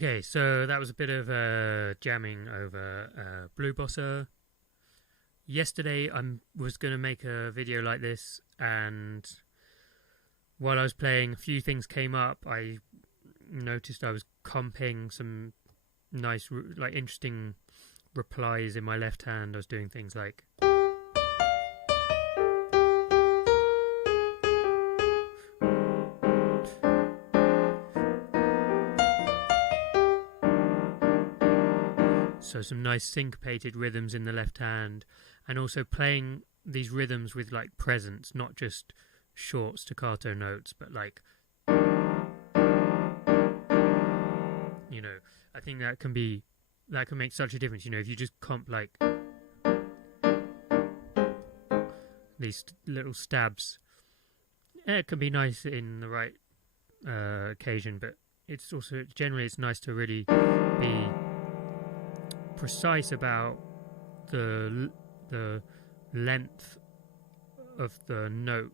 Okay, so that was a bit of jamming over Blue Bossa. Yesterday, I was going to make a video like this, and while I was playing, a few things came up. I noticed I was comping some nice, like, interesting replies in my left hand. I was doing things like. So some nice syncopated rhythms in the left hand, and also playing these rhythms with like presence, not just short staccato notes, but like, I think that can make such a difference. If you just comp like these little stabs, it can be nice in the right occasion, but it's also generally it's nice to really be precise about the length of the note,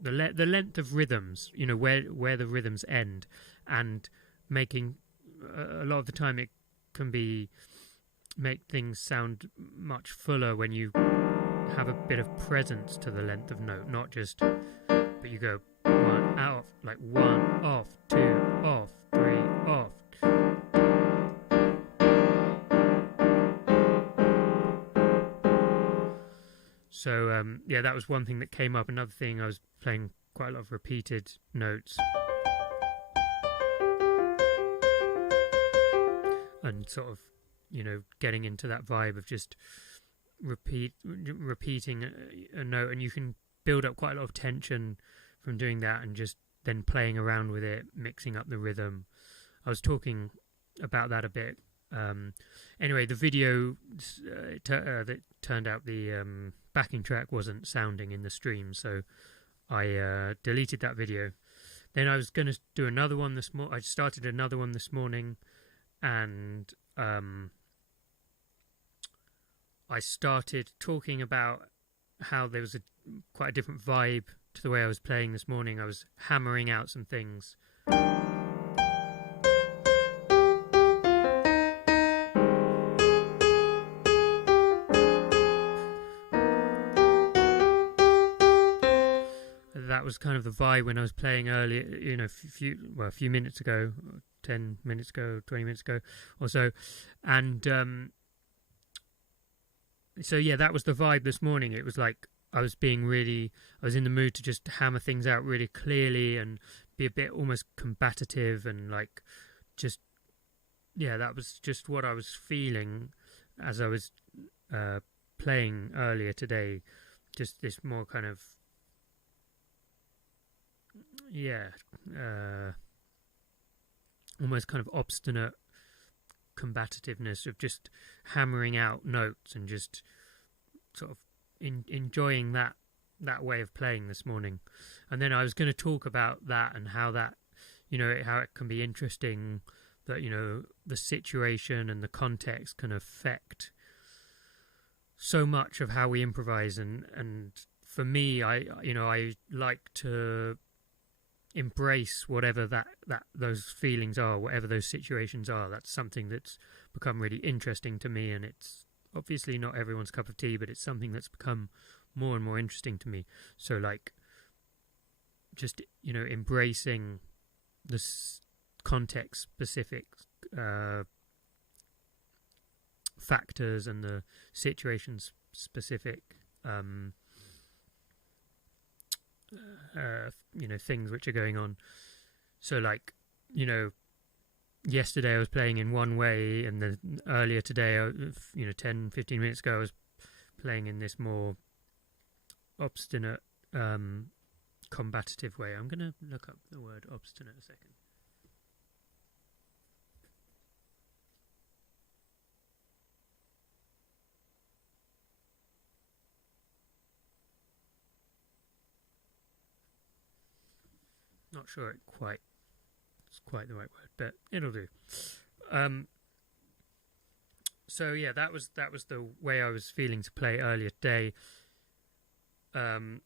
the length of rhythms, where the rhythms end, and making a lot of the time it can make things sound much fuller when you have a bit of presence to the length of note, not just, but you go one out, like one off, two off, three off. So that was one thing that came up. Another thing, I was playing quite a lot of repeated notes, and sort of, getting into that vibe of just repeating a note, and you can build up quite a lot of tension from doing that, and just then playing around with it, mixing up the rhythm. I was talking about that a bit. Anyway, the video that turned out the backing track wasn't sounding in the stream, so I deleted that video. Then I was going to do another one this morning. I started another one this morning, and I started talking about how there was quite a different vibe to the way I was playing this morning. I was hammering out some things. That was kind of the vibe when I was playing earlier, a few minutes ago, 10 minutes ago, 20 minutes ago or so. And so, yeah, that was the vibe this morning. It was like I was in the mood to just hammer things out really clearly and be a bit almost combative, and like just, yeah, that was just what I was feeling as I was playing earlier today. Just this more kind of, almost kind of obstinate combativeness of just hammering out notes and just sort of enjoying that way of playing this morning. And then I was going to talk about that and how that, how it can be interesting that, the situation and the context can affect so much of how we improvise. And for me, I like to embrace whatever those feelings are, whatever those situations are. That's something that's become really interesting to me, and it's obviously not everyone's cup of tea, but it's something that's become more and more interesting to me. So like just embracing the context specific factors and the situations specific things which are going on. So like, yesterday I was playing in one way, and then earlier today, 10, 15 minutes ago, I was playing in this more obstinate, combative way. I'm going to look up the word obstinate a second. Not sure it's quite the right word, but it'll do. So yeah, that was the way I was feeling to play earlier today. And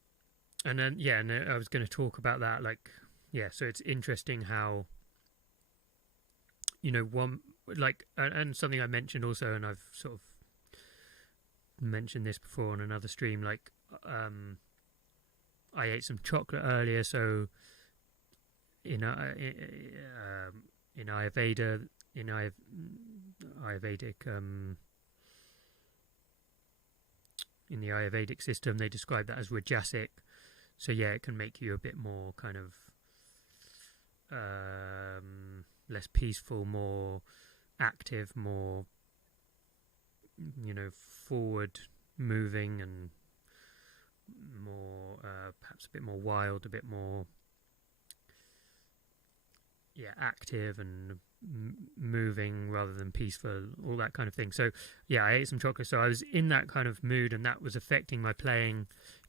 then I was going to talk about that. Like, yeah, so it's interesting how one like, and something I mentioned also, and I've sort of mentioned this before on another stream, like I ate some chocolate earlier, so in Ayurveda, Ayurvedic in the Ayurvedic system, they describe that as rajasic. So yeah, it can make you a bit more kind of less peaceful, more active, more forward moving, and more perhaps a bit more wild, a bit more active and moving rather than peaceful, all that kind of thing. So yeah, I ate some chocolate, so I was in that kind of mood, and that was affecting my playing.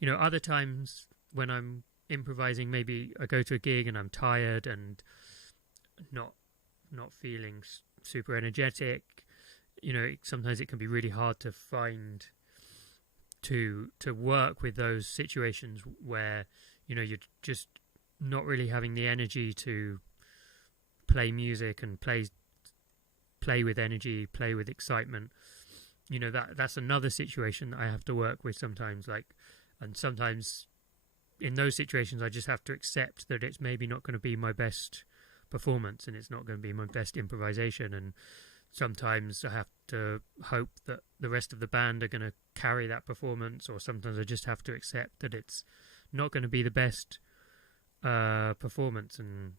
Other times when I'm improvising, maybe I go to a gig and I'm tired and not feeling super energetic. Sometimes it can be really hard to find to work with those situations where you're just not really having the energy to play music and play with energy, play with excitement. That's another situation that I have to work with sometimes. And sometimes in those situations I just have to accept that it's maybe not going to be my best performance, and it's not going to be my best improvisation, and sometimes I have to hope that the rest of the band are going to carry that performance, or sometimes I just have to accept that it's not going to be the best performance. And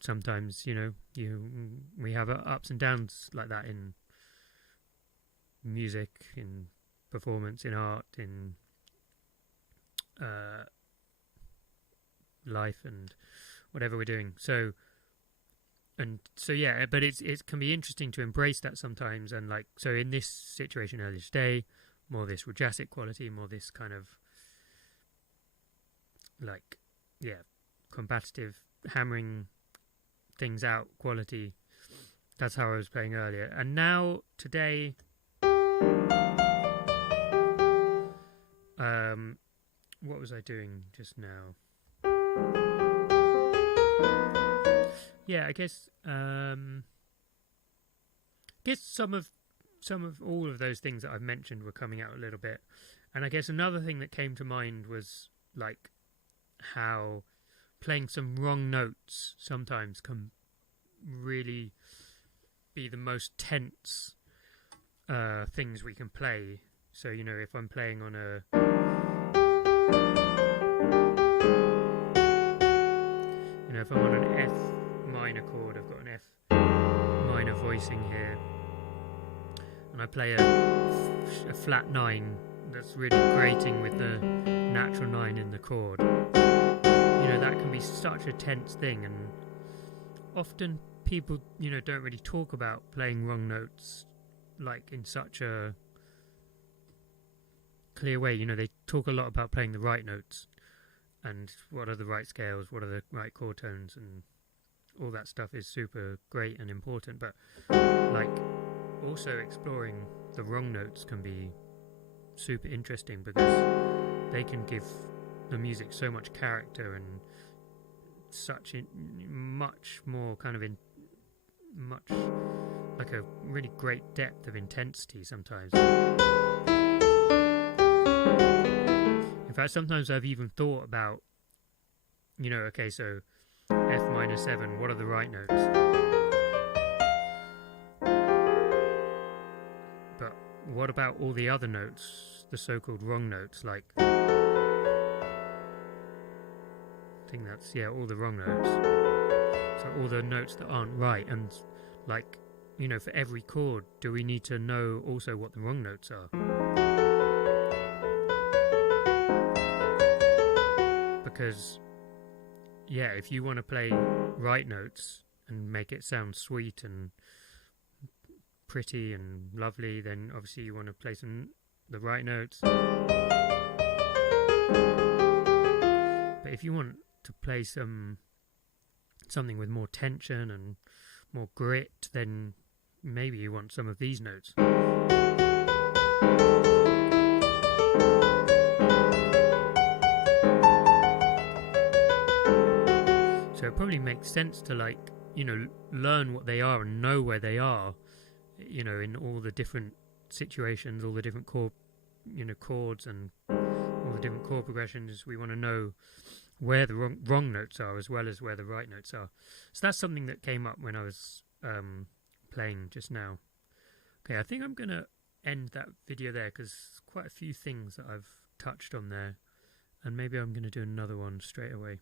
sometimes we have ups and downs like that in music, in performance, in art, in life, and whatever we're doing. So yeah, but it can be interesting to embrace that sometimes. And so in this situation earlier today, more this rajasic quality, more this kind of combative, hammering things out quality. That's how I was playing earlier. And now today what was I doing just now? Yeah, I guess some of all of those things that I've mentioned were coming out a little bit. And I guess another thing that came to mind was how playing some wrong notes sometimes can really be the most tense things we can play. So if I'm playing on if I'm on an F minor chord, I've got an F minor voicing here, and I play a flat 9 that's really grating with the natural 9 in the chord. That can be such a tense thing, and often people don't really talk about playing wrong notes in such a clear way. They talk a lot about playing the right notes and what are the right scales, what are the right chord tones, and all that stuff is super great and important. But also exploring the wrong notes can be super interesting, because they can give the music so much character and such much more kind of much a really great depth of intensity sometimes. In fact, sometimes I've even thought about okay, so F minor 7, what are the right notes? But what about all the other notes, the so-called wrong notes? I think that's all the wrong notes. So all the notes that aren't right. And for every chord, do we need to know also what the wrong notes are? Because if you want to play right notes and make it sound sweet and pretty and lovely, then obviously you want to play the right notes. But if you want to play something with more tension and more grit, then maybe you want some of these notes. So it probably makes sense to learn what they are and know where they are, in all the different situations, all the different chords and all the different chord progressions. We want to know where the wrong notes are as well as where the right notes are. So that's something that came up when I was playing just now. Okay, I think I'm going to end that video there because quite a few things that I've touched on there, and maybe I'm going to do another one straight away.